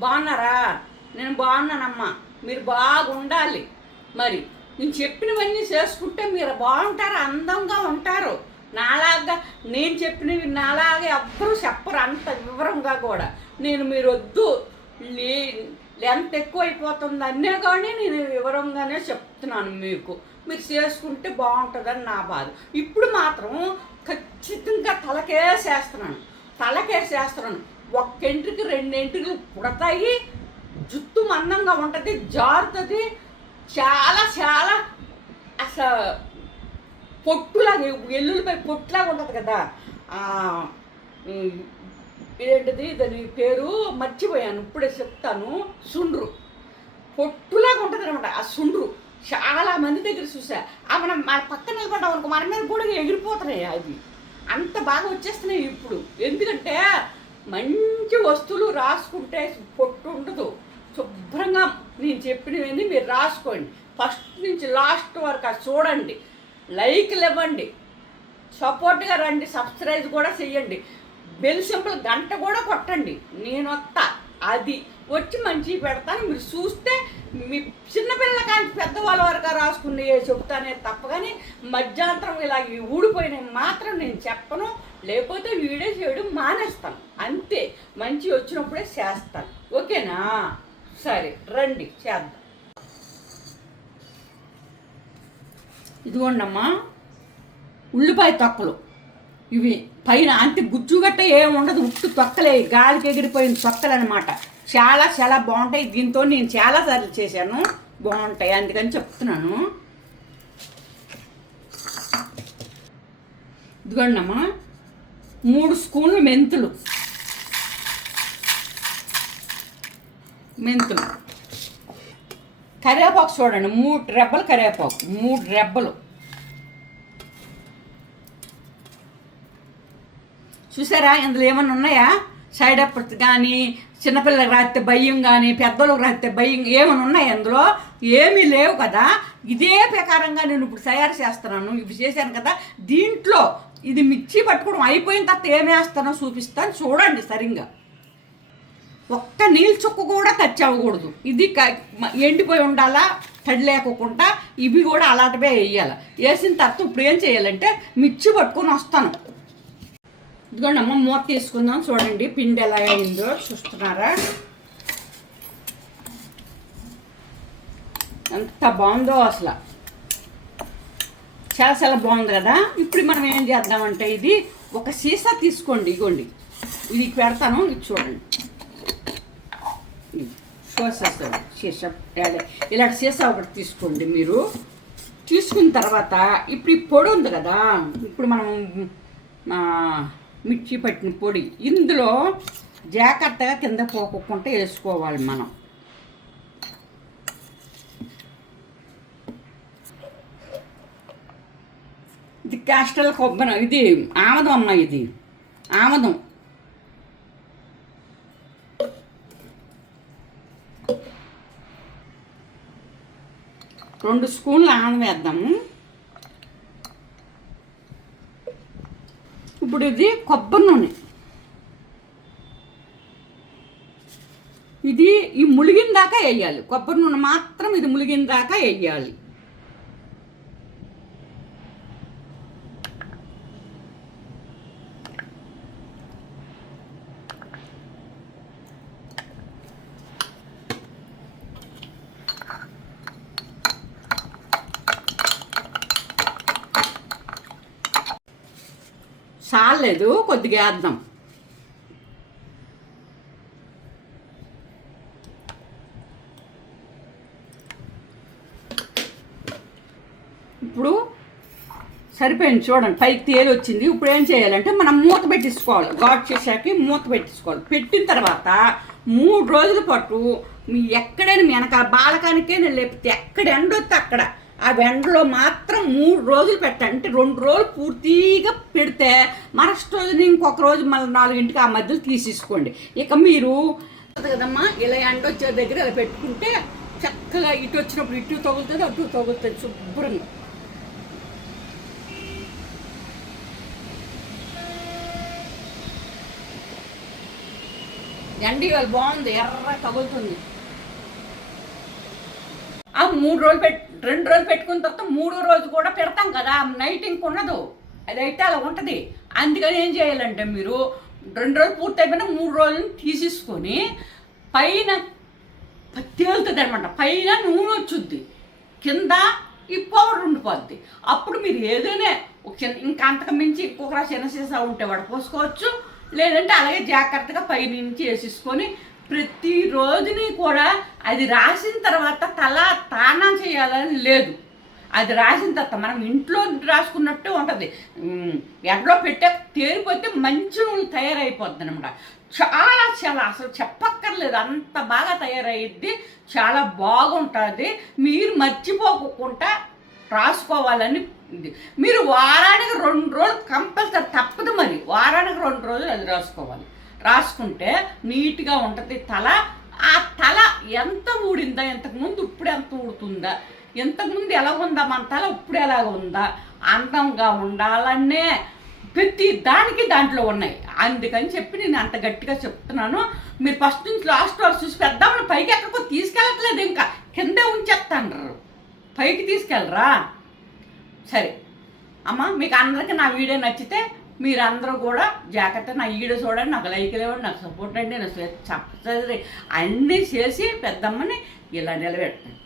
బాగున్నారా? నేను బాగున్నానమ్మా. మీరు బాగుండాలి. మరి నేను చెప్పినవన్నీ చేసుకుంటే మీరు బాగుంటారు అందంగా ఉంటారు. నాలాగా నేను చెప్పినవి నాలాగా ఎవ్వరూ చెప్పరు అంత వివరంగా కూడా. నేను మీరు వద్దు లే ఎంత ఎక్కువ అయిపోతుంది అన్నే కానీ నేను వివరంగానే చెప్తున్నాను మీకు. మీరు చేసుకుంటే బాగుంటుందని నా బాధ. ఇప్పుడు మాత్రం ఖచ్చితంగా తలకేసేస్తున్నాను. తలకేసేస్తున్నాను. ఒక్కింటికి రెండింటికి పుడతాయి జుట్టు మందంగా ఉంటుంది జారుతుంది చాలా చాలా అసలు పొట్టులాగా ఎల్లుల్లిపై పొట్టులాగా ఉంటుంది కదా. ఏంటిది దాని పేరు మర్చిపోయాను ఇప్పుడే చెప్తాను సుండ్రు. పొట్టులాగా ఉంటుంది అనమాట ఆ సుండ్రు. చాలా మంది దగ్గర చూసా ఆ మనం మన పక్కన నిలబడ్డాం అనుకో మన మీద కూడా ఎగిరిపోతున్నాయి అది అంత బాగా వచ్చేస్తున్నాయి ఇప్పుడు. ఎందుకంటే మంచి వస్తువులు రాసుకుంటే పొట్టు ఉండదు. శుభ్రంగా నేను చెప్పినవన్నీ మీరు రాసుకోండి. ఫస్ట్ నుంచి లాస్ట్ వరకు అది చూడండి. లైక్లు ఇవ్వండి సపోర్ట్గా రండి. సబ్స్క్రైబ్ కూడా చెయ్యండి. బెల్ సింపుల్ గంట కూడా కొట్టండి. నేను వస్తా అది వచ్చి మంచి పెడతాను. మీరు చూస్తే మీ చిన్నపిల్లల కానీ పెద్దవాళ్ళ వరకు రాసుకుని చెప్తానే తప్ప కానీ మధ్యాంతరం ఇలా ఊడిపోయినవి మాత్రం నేను చెప్పను. లేకపోతే వీడియో చేయడం మానేస్తాను అంతే. మంచి వచ్చినప్పుడే చేస్తాను ఓకేనా? సరే రండి చేద్దాం. ఇదిగోండమ్మా ఉల్లిపాయ తొక్కలు. ఇవి పైన అంతే గుజ్జు గట్ట ఏమి ఉండదు ఉట్టు తొక్కలే గాలికి ఎగిరిపోయిన తొక్కలు అనమాట చాలా చాలా బాగుంటాయి. దీంతో నేను చాలా సార్లు చేశాను. బాగుంటాయి అందుకని చెప్తున్నాను. ఇదిగోండమ్మా మూడు స్పూన్లు మెంతులు. మెంతులు. కరివేపాకు చూడండి మూడు రెబ్బలు కరివేపాకు మూడు రెబ్బలు. చూసారా ఇందులో ఏమన్నా ఉన్నాయా? సైడ్ ఎఫెక్ట్ కానీ చిన్నపిల్లలకు రాస్తే భయం కానీ పెద్దోళ్ళకి రాస్తే భయం ఏమైనా ఉన్నాయా అందులో ఏమీ లేవు కదా. ఇదే ప్రకారంగా నేను ఇప్పుడు తయారు చేస్తున్నాను. ఇప్పుడు చేశాను కదా. దీంట్లో ఇది మిక్సీ పట్టుకోవడం అయిపోయిన తర్వాత ఏమేస్తానో చూపిస్తాను. చూడండి సరిగ్గా. ఒక్క నీళ్ళ చుక్క కూడా టచ్ అవ్వకూడదు. ఇది క- ఎండిపోయి ఉండాలా తడి ఇవి కూడా అలాంటివే వేయాలి. వేసిన తర్వాత ఇప్పుడు ఏం చేయాలంటే మిర్చి పట్టుకొని వస్తాను. ఇదిగోండి అమ్మ మూత తీసుకుందాం. చూడండి పిండి ఎలా అయిందో. చూస్తున్నారా? ఎంత బాగుందో అసలు. చాలా చాలా బాగుంది కదా? ఇప్పుడు మనం ఏం చేద్దామంటే ఇది ఒక సీసా తీసుకోండి ఇగోండి. ఇది పెడతాను ఇది చూడండి. సోసా సీసా ఇలాంటి సీసా ఒకటి తీసుకోండి మీరు. తీసుకున్న తర్వాత ఇప్పుడు ఈ పొడి ఉంది కదా ఇప్పుడు మనం మిర్చి పట్టిన పొడి. ఇందులో జాగ్రత్తగా కింద పోకుండా వేసుకోవాలి మనం. ఇది క్యాస్టల్ కొబ్బరి. ఇది ఆమదం అమ్మ ఇది. ఆమదం. రెండు స్పూన్లు ఆమదం వేద్దాము ఇప్పుడు ఇది కొబ్బరి నూనె. ఇది ఈ ములిగిన దాకా వేయాలి. కొబ్బరి నూనె మాత్రం ఇది ములిగిన దాకా వేయాలి. చాలేదు కొద్దిగా వేద్దాం. ఇప్పుడు సరిపోయింది చూడండి పైకి తేలి వచ్చింది. ఇప్పుడు ఏం చేయాలంటే మనం మూత పెట్టించుకోవాలి ఘాట్ చేశాక మూత పెట్టించుకోవాలి పెట్టిన తర్వాత మూడు రోజుల పాటు మీ ఎక్కడైనా మీ వెనకాల బాలకానికే లేకపోతే ఎక్కడ ఎండొస్తే అక్కడ ఆ ఎండలో మాత్రం మూడు రోజులు పెట్టండి అంటే రెండు రోజులు పూర్తిగా పెడితే మరస్ట్ రోజున ఇంకొక రోజు మళ్ళీ నాలుగింటికి ఆ మధ్యలో తీసేసుకోండి. ఇక మీరు కదమ్మా ఇలా ఎండ వచ్చే దగ్గర ఇలా పెట్టుకుంటే చక్కగా ఇటు వచ్చినప్పుడు ఇటు తగులుతుంది అటు తగులుతుంది శుభ్రంగా. ఎండి వాళ్ళు బాగుంది ఎర్ర తగులుతుంది. ఆ మూడు రోజులు పెట్టి రెండు రోజులు పెట్టుకున్న తర్వాత మూడో రోజు కూడా పెడతాం కదా. నైట్ ఇంక ఉండదు అది అయితే అలా ఉంటుంది. అందుకని ఏం చేయాలంటే మీరు రెండు రోజులు పూర్తి అయిపోయినా మూడు రోజులు తీసేసుకొని పైన తేలుతుంది అనమాట పైన నూనె వచ్చుద్ది. కింద ఈ పౌడర్ ఉండిపోద్ది. అప్పుడు మీరు ఏదైనా ఒక ఇంకా అంతకు మించి ఇంకొక చిన్న సీసా ఉంటే వాడు పోసుకోవచ్చు. లేదంటే అలాగే జాగ్రత్తగా పైనుంచి వేసేసుకొని ప్రతి రోజుని కూడా అది రాసిన తర్వాత తల తానం చేయాలని లేదు. అది రాసిన తర్వాత మనం ఇంట్లో రాసుకున్నట్టే ఉంటుంది. ఎక్కడో ఎండలో పెట్టే తేరిపోతే మంచి నూనె తయారైపోద్ది అనమాట చాలా చాలా అసలు చెప్పక్కర్లేదు. అంత బాగా తయారయ్యిద్ది. చాలా బాగుంటుంది. మీరు మర్చిపోకుండా రాసుకోవాలని ఇది మీరు వారానికి రెండు రోజులు కంపల్సరీ తప్పదు మరి. వారానికి రెండు రోజులు అది రాసుకోవాలి. రాసుకుంటే నీట్గా ఉంటుంది. తల ఆ తల ఎంత ఊడిందా ఇంతకుముందు ఇప్పుడు ఎంత ఊడుతుందా? ఇంతకుముందు ఎలా ఉందా? మన తల ఇప్పుడు ఎలాగ ఉందా? అందంగా ఉండాలనే ప్రతి దానికి దాంట్లో ఉన్నాయి. అందుకని చెప్పి నేను అంత గట్టిగా చెప్తున్నాను. మీరు ఫస్ట్ నుంచి లాస్ట్ వరకు చూసి పెద్దామని పైకి ఎక్కడికో తీసుకెళ్ళట్లేదు ఇంకా. కిందే ఉంచేస్తాండ్రు. పైకి తీసుకెళ్ళరా? సరే. అమ్మ మీకు అందరికీ నా వీడియో నచ్చితే మీరందరూ కూడా జాగ్రత్త నా ఈడ చూడండి నాకు లైక్ ఇవ్వండి నాకు సపోర్ట్ అండి నాకు చెప్పండి అన్నీ చేసి పెద్దమ్మని ఇలా నిలబెట్టండి.